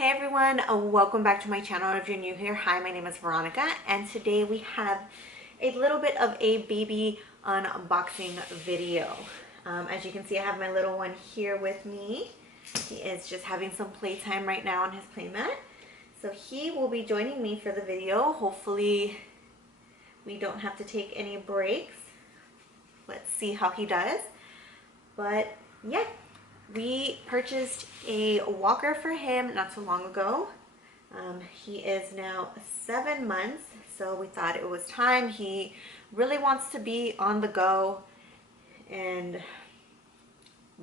Hey everyone, welcome back to my channel. If you're new here, hi, my name is Veronica, and today we have a little bit of a baby unboxing video. As you can see, I have my little one here with me. He is just having some playtime right now on his playmat. So he will be joining me for the video. Hopefully we don't have to take any breaks. Let's see how he does. But yeah. We purchased a walker for him not so long ago. He is now 7 months, so we thought it was time. He really wants to be on the go, and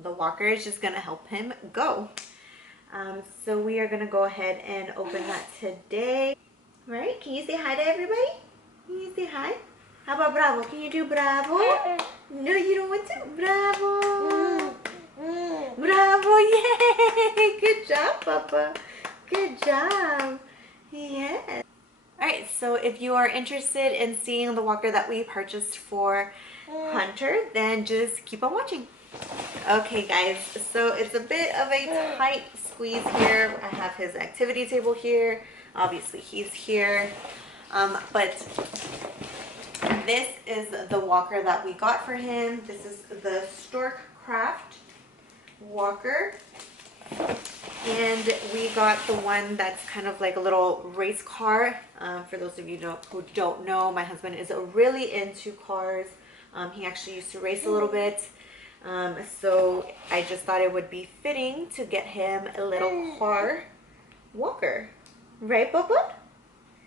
the walker is just going to help him go. So we are going to go ahead and open that today. All right, can you say hi to everybody? Can you say hi? How about bravo? Can you do bravo? No, you don't want to? Bravo! Bravo, yay! Good job, Papa. Good job. Yes. Alright, so if you are interested in seeing the walker that we purchased for Hunter, then just keep on watching. Okay, guys, so it's a bit of a tight squeeze here. I have his activity table here. Obviously, he's here. But this is the walker that we got for him. This is the Storkcraft walker, and we got the one that's kind of like a little race car. For those of you who don't know, my husband is really into cars. He actually used to race a little bit, so I just thought it would be fitting to get him a little car walker, right, Bubba?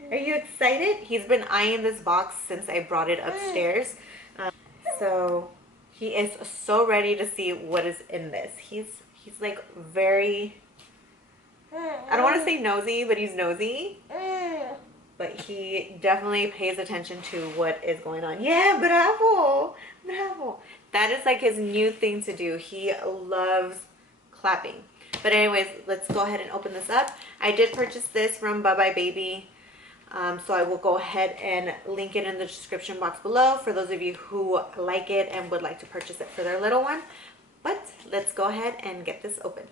Are you excited? He's been eyeing this box since I brought it upstairs, so he is so ready to see what is in this. He's like very, I don't want to say nosy, but he's nosy. But he definitely pays attention to what is going on. Yeah, bravo, bravo. That is like his new thing to do. He loves clapping. But anyways, let's go ahead and open this up. I did purchase this from Bye Bye Baby. So I will go ahead and link it in the description box below for those of you who like it and would like to purchase it for their little one. But let's go ahead and get this open.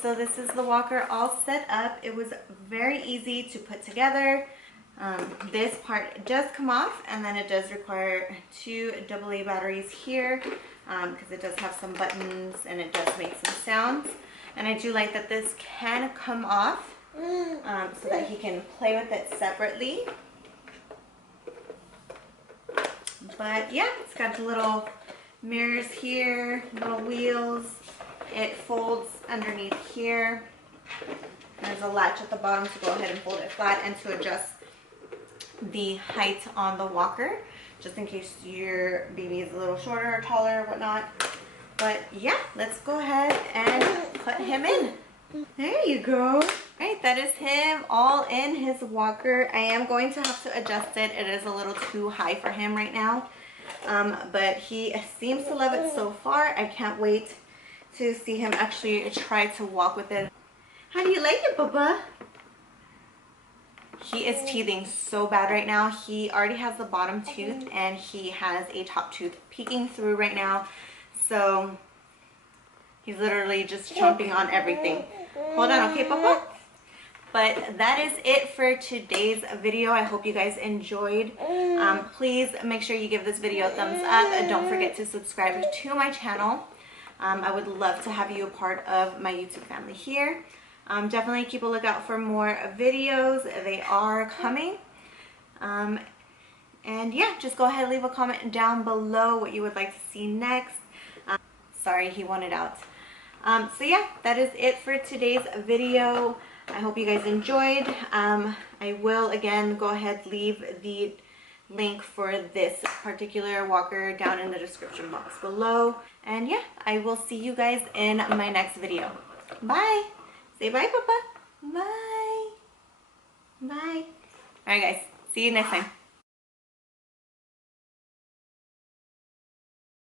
So this is the walker all set up. It was very easy to put together. This part does come off, and then it does require 2 AA batteries here because it does have some buttons and it does make some sounds. And I do like that this can come off so that he can play with it separately. But yeah, it's got a little Mirrors here, little wheels. It folds underneath here. There's a latch at the bottom to go ahead and fold it flat and to adjust the height on the walker, just in case your baby is a little shorter or taller or whatnot. But yeah, let's go ahead and put him in. There you go. Right, that is him all in his walker. I am going to have to adjust it. It is a little too high for him right now. But he seems to love it so far. I can't wait to see him actually try to walk with it. How do you like it, Bubba? He is teething so bad right now. He already has the bottom tooth and he has a top tooth peeking through right now. So he's literally just chomping on everything. Hold on, okay, Papa? But that is it for today's video. I hope you guys enjoyed. Please make sure you give this video a thumbs up and don't forget to subscribe to my channel. I would love to have you a part of my YouTube family here. Definitely keep a lookout for more videos. They are coming. And yeah, just go ahead and leave a comment down below what you would like to see next. Sorry, he wanted out. So yeah, that is it for today's video. I hope you guys enjoyed. I will again go ahead leave the link for this particular walker down in the description box below. And yeah, I will see you guys in my next video. Bye. Say bye, Papa. Bye. Bye. All right, guys. See you next time.